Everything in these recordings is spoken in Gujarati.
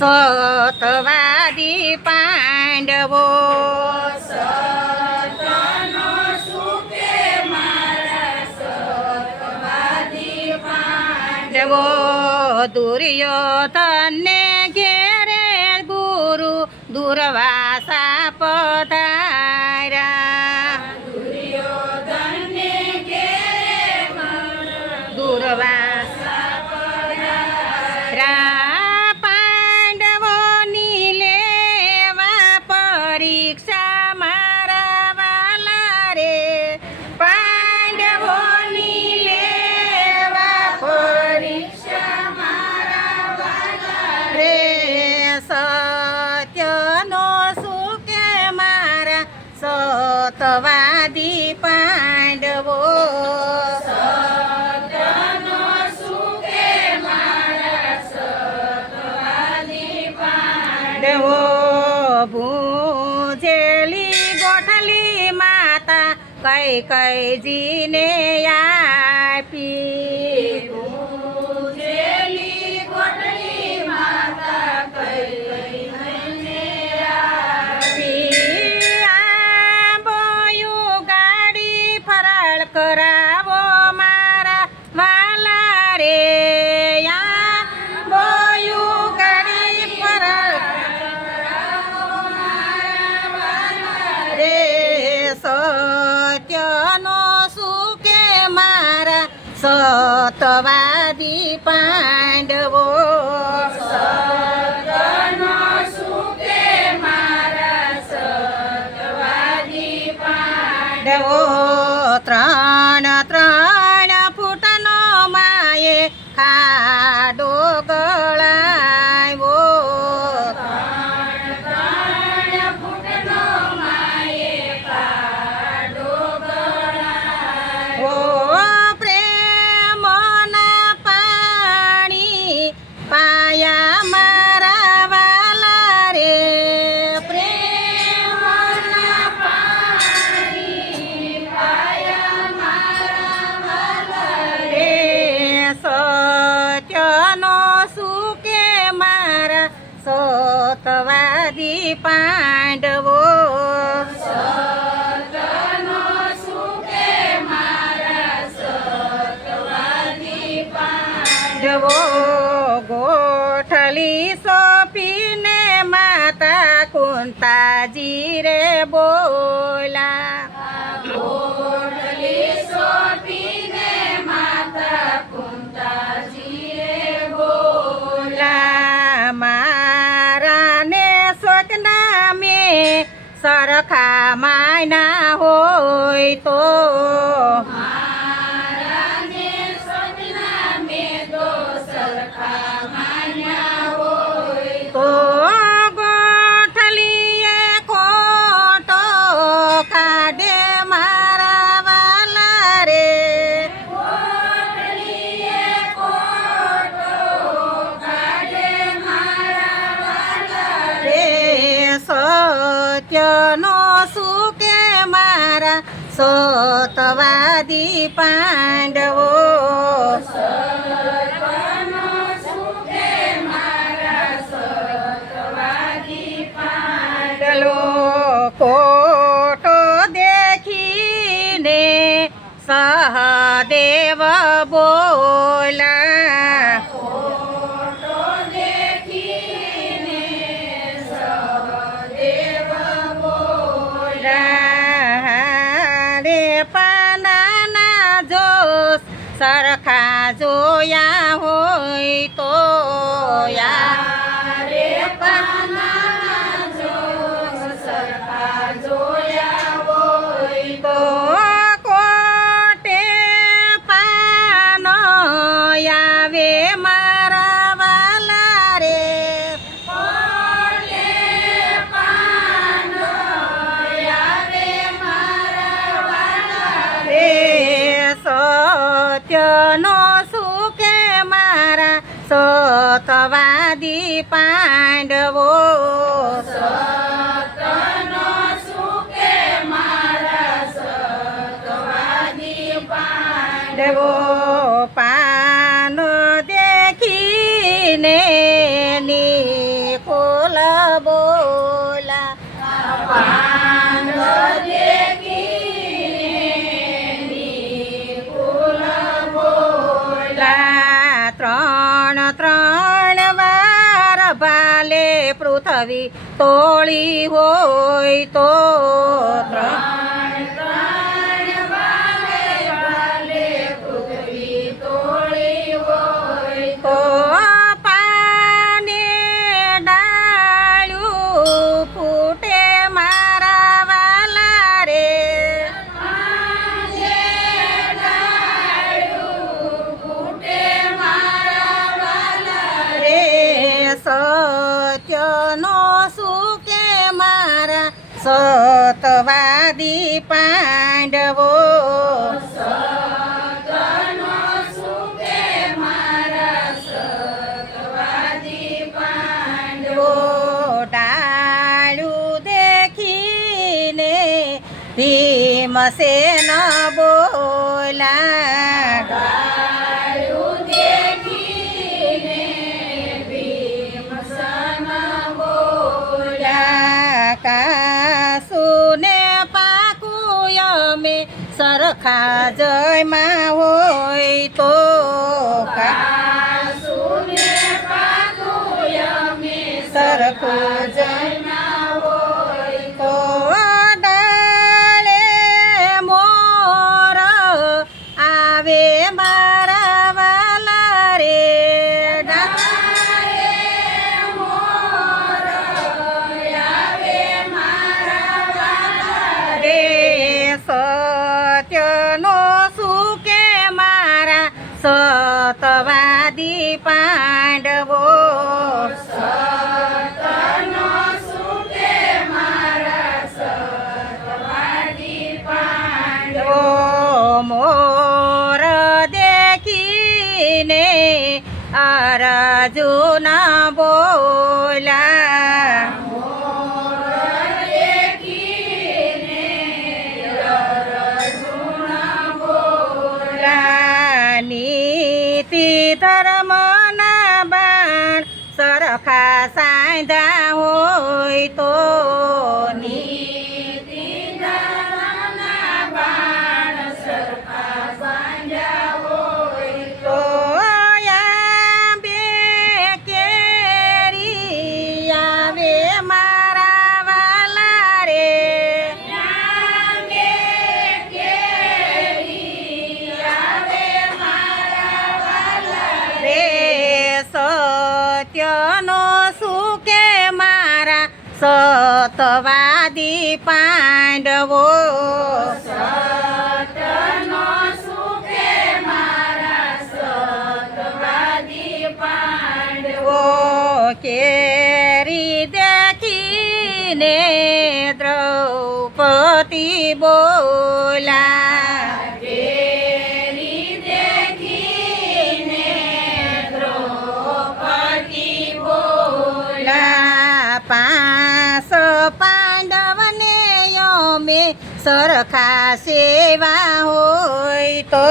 સતવાદી પાંડવો પાંડવો દુર્યોધનને ઘેરે ગુરુ દુર્વાસા પધાર્યા દુર્વાસા પધાર્યા પાંડવોની લેવા પરીક્ષા મારા વાલા રે પાંડવોની લેવા પરીક્ષા મારા વાલા રે સત્યનો સુકે મારા સતવાદી પાંડવો પાંડવો ભૂજેલી ગોઠલી માતા કઈ કઈજીને આપી ભૂજેલી ગોઠલી માતા કઈ કઈને આપી આંબોયું ગાડી ફરાળ કરાવો મારા વાલા રે આંબોયું ગાડી ફરાળ રે સત્યનો સુકે મારા સતવાદી પાંડવો સત્યનો સુકે મારા સતવાદી પાંડવો ત્રણ ત્રણ ફૂટનો માએ ખાડો ગળાવ્યો ઓ પ્રેમના પાણી પાયા મારા વાલા રે પ્રેમના પાણી પાયા મારા વાલા રે સત્યનો સુકે મારા સતવાદી પાંડવો પાંડવો ગોઠલી સોંપીને માતા કુંતાજી રે બોલા ગોઠલી સોંપીને માતા કુંતાજી રે બોલા મારાને સ્વકના મેં સરખા માયના હોય તો તો ગોઠલીએ ખોટો કાઢે મારા વાલા રે ગોઠલીએ ખોટો કાઢે મારા વાલા રે સત્યનો સુકે મારા સતવાદી પાંડવો ખોટો દેખીને સહદેવ બોલા ખોટો દેખીને સહદેવ બોલા રે પાનાના જોશ સરખા જોયા હોય તો યા રે પાના તો કોટે પાનો આવે મારા વાલા રે કોટે પાનો આવે મારા વાલા રે સત્યનો સુકે મારા સતવાદી પાંડવો પાંડવો પાનો દેખીને ની પૃથ્વી તોળી હોય તો તો પાને ડાળ્યું ફૂટે મારા વાલા રે રે સત્યનો સુકે મારા સતવાદી પાંડવો ડાળું દેખીને ભીમસેન બોલા કાસુને પાકું અમે સરખા જયમાં હોય તો સરખું જયમાં હોય તો ડાળે મોર આવે મારા વાલા રે સત્યનો સુકે મારા સતવાદી પાંડવો મોર દેખીને અર્જુન બોલા નીતિ ધર્મના બાણ સરખા સાંધા હોય તો સત્યનો સુકે મારા સતવાદી પાંડવો કેરી દેખીને દ્રૌપદી બોલા પાંચ પાંડવને અમે સરખા સેવા હોય તો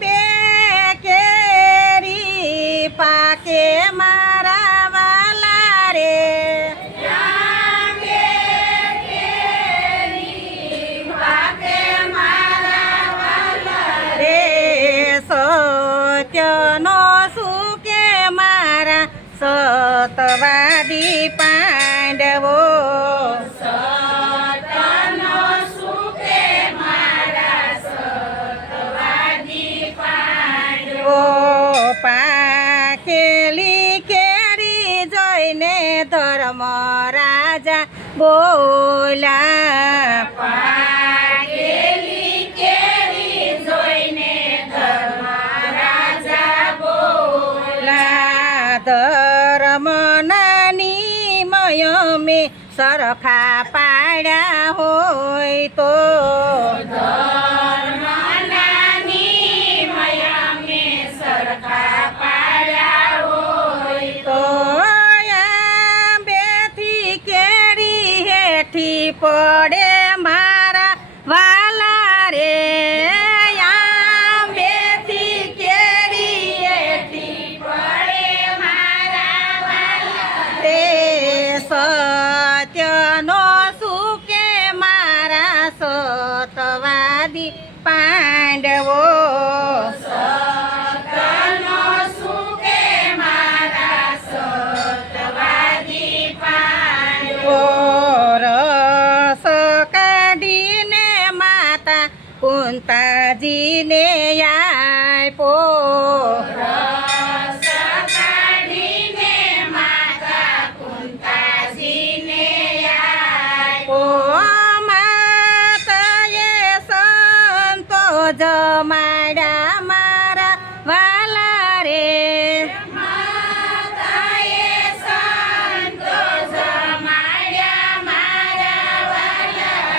બે કેરી પાકે મારા વાલા રે સત્યનો સુકે મારા સતવાદી પાંડવો પાકેલી કેરી જોઈને ધર્મ રાજા બોલા ધર્મના નિયમ મેં સરખા પાડ્યા હોય તો બેથી કેરી હેઠી પડે મારા વાલા રે સત્યનો સુકે મારા પાંડવો રસ કાઢીને માતા કુંતાજીને આપ્યો જમાડા મારા વાલા રે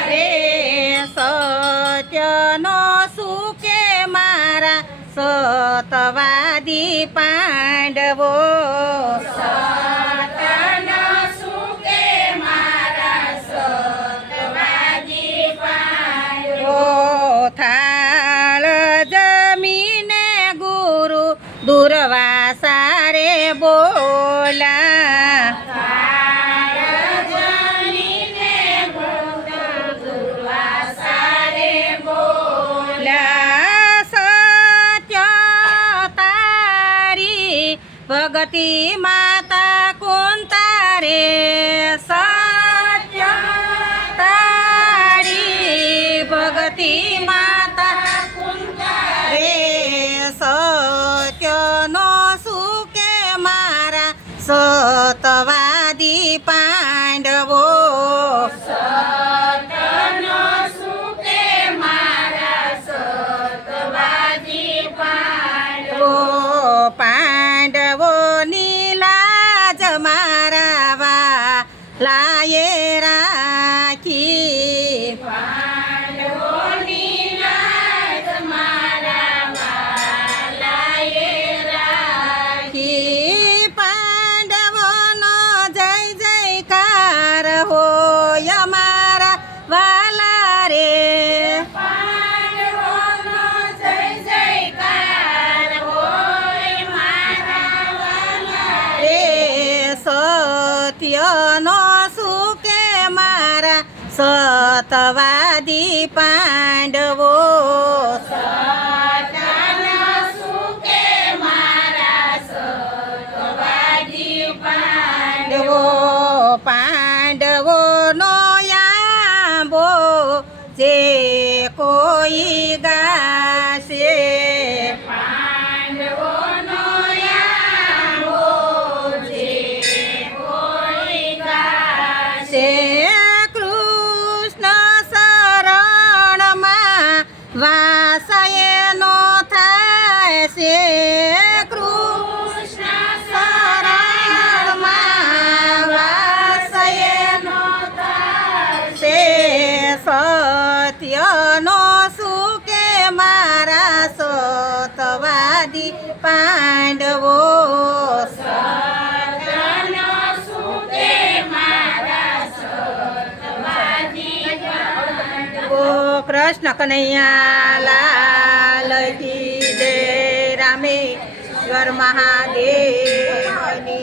રે સત્યનો સુકે મારા સતવાદી પાંડવો દુર્વાસા રે બોલા સત્ય તારી ભગતિ માતા કુંતા રે સત્ય તારી ભગતિ માતા કુંતા રે સત્યનો સુકે મારા સતવાદી પાંડવો પાંડવોની લાજ મારા વાલાએ રાખી પાંડવોનો જય જયકાર હોય અમારા વાલા રે સત્યનો સુકે મારા સતવાદી પાંડવો પાંડવોનો આંબો જે કોઈ ગાશે કૃષ્ણ શરણમાં વાસયનો થાય છે કૃષ્ણ શરણમાં વાસયનો થાય છે સત્યનો સુકે મારા સતવાદી પાંડવો કૃષ્ણ કનૈયા લાલ કી જય રામેશ્વર મહાદેવની